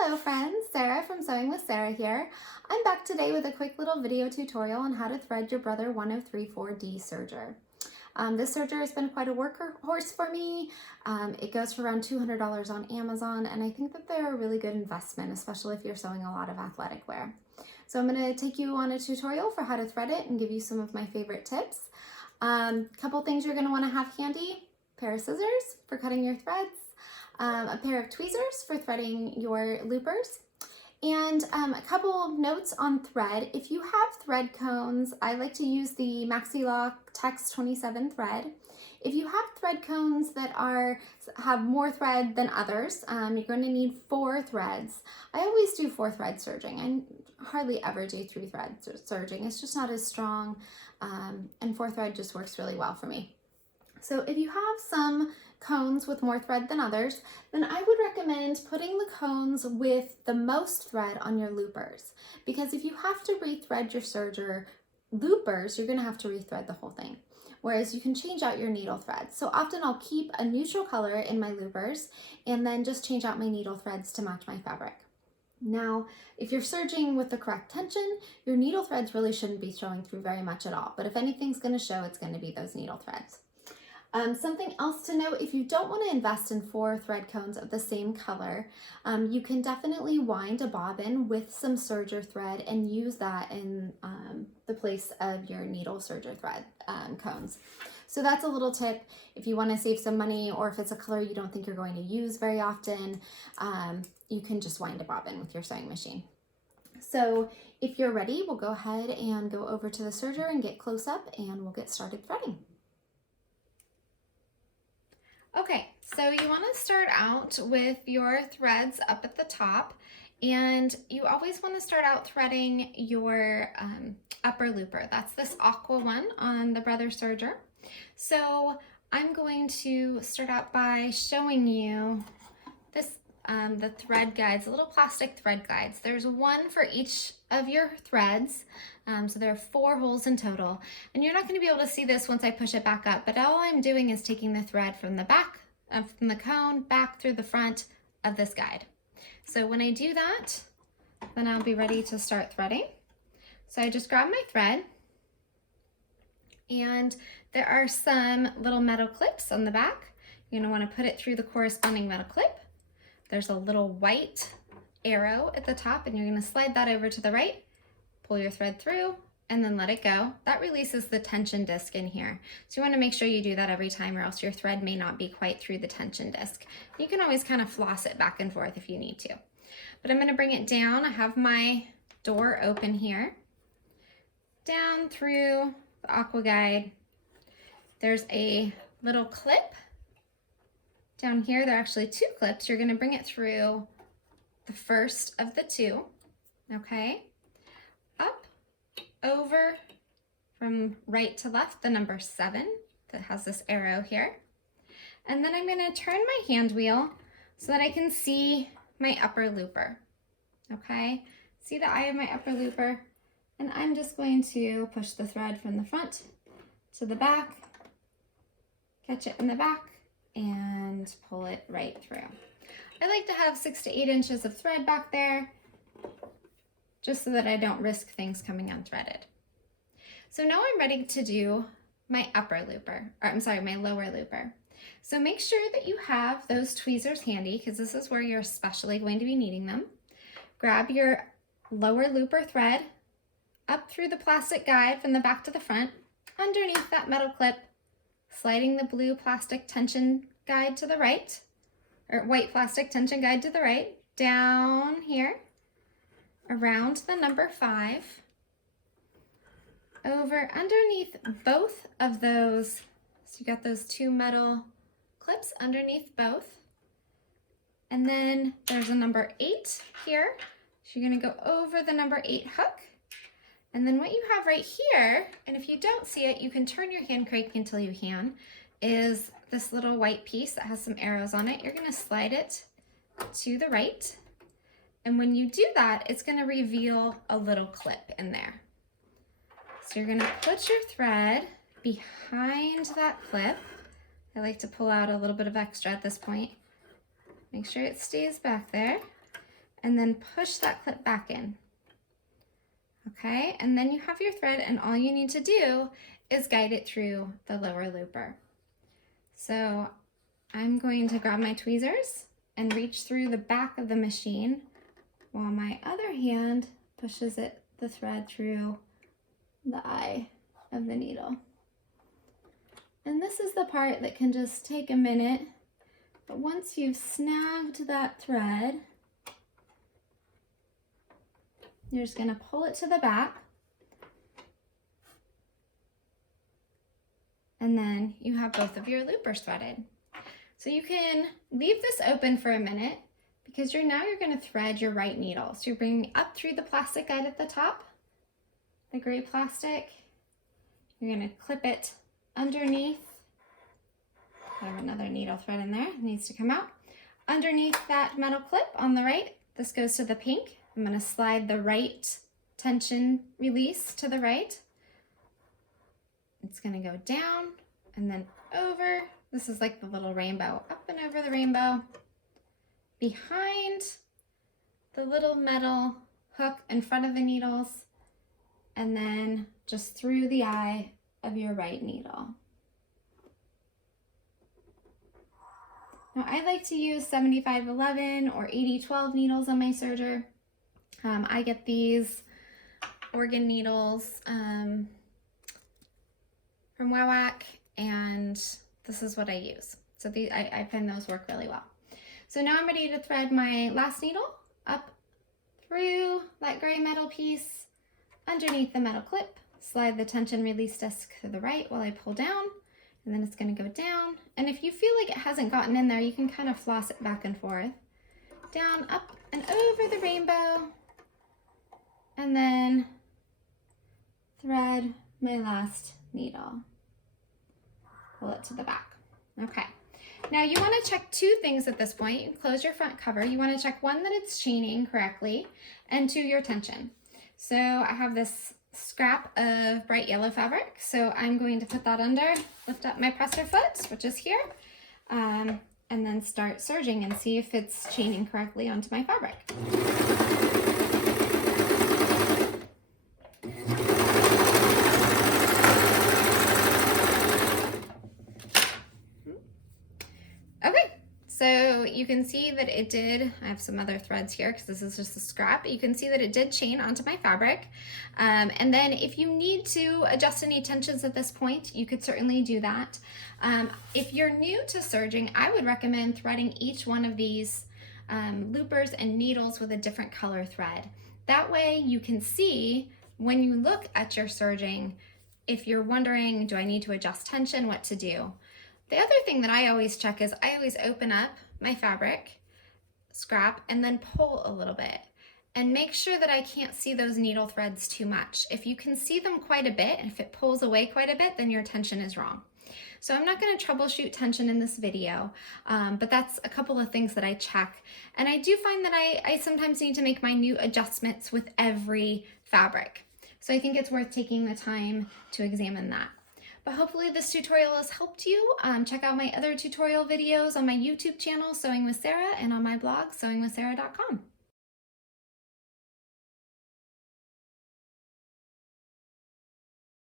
Hello friends, Sarah from Sewing with Sarah here. I'm back today with a quick little video tutorial on how to thread your Brother 1034D serger. This serger has been quite a workhorse for me. It goes for around $200 on Amazon, and I think that they're a really good investment, especially if you're sewing a lot of athletic wear. So I'm going to take you on a tutorial for how to thread it and give you some of my favorite tips. Couple things you're going to want to have handy: a pair of scissors for cutting your threads, a pair of tweezers for threading your loopers, and a couple of notes on thread. If you have thread cones, I like to use the Maxi Lock Tex 27 thread. If you have thread cones that have more thread than others, you're going to need 4 threads. I always do 4 thread serging. I hardly ever do 3 thread serging. It's just not as strong, and 4 thread just works really well for me. So if you have some cones with more thread than others, then I would recommend putting the cones with the most thread on your loopers, because if you have to rethread your serger loopers, you're going to have to rethread the whole thing, whereas you can change out your needle threads. So often I'll keep a neutral color in my loopers and then just change out my needle threads to match my fabric. Now, if you're serging with the correct tension, your needle threads really shouldn't be showing through very much at all, but if anything's going to show, it's going to be those needle threads. Something else to note: if you don't want to invest in 4 thread cones of the same color, you can definitely wind a bobbin with some serger thread and use that in the place of your needle serger thread cones. So that's a little tip if you want to save some money, or if it's a color you don't think you're going to use very often, you can just wind a bobbin with your sewing machine. So if you're ready, we'll go ahead and go over to the serger and get close up, and we'll get started threading. Okay, so you want to start out with your threads up at the top, and you always want to start out threading your upper looper. That's this aqua one on the Brother serger. So I'm going to start out by showing you this, the thread guides, little plastic thread guides. There's one for each of your threads. So there are 4 holes in total, and you're not going to be able to see this once I push it back up, but all I'm doing is taking the thread from the back, from the cone back through the front of this guide. So when I do that, then I'll be ready to start threading. So I just grab my thread, and there are some little metal clips on the back. You're going to want to put it through the corresponding metal clip. There's a little white arrow at the top, and you're going to slide that over to the right. Pull your thread through and then let it go. That releases the tension disc in here. So you want to make sure you do that every time, or else your thread may not be quite through the tension disc. You can always kind of floss it back and forth if you need to. But I'm going to bring it down. I have my door open here. Down through the aqua guide. There's a little clip down here. There are actually 2 clips. You're going to bring it through the first of the 2. Okay. Up, over, from right to left, the number 7 that has this arrow here. And then I'm going to turn my hand wheel so that I can see my upper looper. Okay, see the eye of my upper looper, and I'm just going to push the thread from the front to the back, catch it in the back, and pull it right through. I like to have 6 to 8 inches of thread back there, just so that I don't risk things coming unthreaded. So now I'm ready to do my upper looper, or I'm sorry, my lower looper. So make sure that you have those tweezers handy, because this is where you're especially going to be needing them. Grab your lower looper thread up through the plastic guide from the back to the front, underneath that metal clip, sliding the blue plastic tension guide to the right, or white plastic tension guide to the right, down here, around the number 5, over underneath both of those. So you got those 2 metal clips underneath both. And then there's a number 8 here. So you're going to go over the number 8 hook. And then what you have right here, and if you don't see it, you can turn your hand crank until you can, is this little white piece that has some arrows on it. You're going to slide it to the right. And when you do that, it's going to reveal a little clip in there. So you're going to put your thread behind that clip. I like to pull out a little bit of extra at this point. Make sure it stays back there. and then push that clip back in. Okay, and then you have your thread, and all you need to do is guide it through the lower looper. So I'm going to grab my tweezers and reach through the back of the machine while my other hand pushes the thread through the eye of the needle. And this is the part that can just take a minute, but once you've snagged that thread, you're just going to pull it to the back, and then you have both of your loopers threaded. So you can leave this open for a minute because now you're going to thread your right needle. So you're bringing up through the plastic guide at the top, the gray plastic. You're going to clip it underneath. I have another needle thread in there, it needs to come out. Underneath that metal clip on the right, this goes to the pink. I'm going to slide the right tension release to the right. It's going to go down and then over. This is like the little rainbow, up and over the rainbow, behind the little metal hook in front of the needles, and then just through the eye of your right needle. Now I like to use 7511 or 8012 needles on my serger. I get these organ needles from WowWack, and this is what I use. So I find those work really well. So now I'm ready to thread my last needle up through that gray metal piece, underneath the metal clip, slide the tension release disc to the right while I pull down, and then it's going to go down. And if you feel like it hasn't gotten in there, you can kind of floss it back and forth. Down, up, and over the rainbow, and then thread my last needle. Pull it to the back. Okay. Now you want to check two things at this point. You close your front cover. You want to check, one, that it's chaining correctly, and two, your tension. So I have this scrap of bright yellow fabric, so I'm going to put that under, lift up my presser foot, which is here, and then start serging and see if it's chaining correctly onto my fabric. Okay, so you can see that it did. I have some other threads here because this is just a scrap. You can see that it did chain onto my fabric. And then if you need to adjust any tensions at this point, you could certainly do that. If you're new to serging, I would recommend threading each one of these loopers and needles with a different color thread. That way you can see when you look at your serging, if you're wondering, do I need to adjust tension, what to do. The other thing that I always check is I always open up my fabric scrap and then pull a little bit and make sure that I can't see those needle threads too much. If you can see them quite a bit, and if it pulls away quite a bit, then your tension is wrong. So I'm not going to troubleshoot tension in this video, but that's a couple of things that I check. And I do find that I sometimes need to make minute adjustments with every fabric. So I think it's worth taking the time to examine that. But hopefully this tutorial has helped you. Check out my other tutorial videos on my YouTube channel, Sewing with Sarah, and on my blog, sewingwithsarah.com.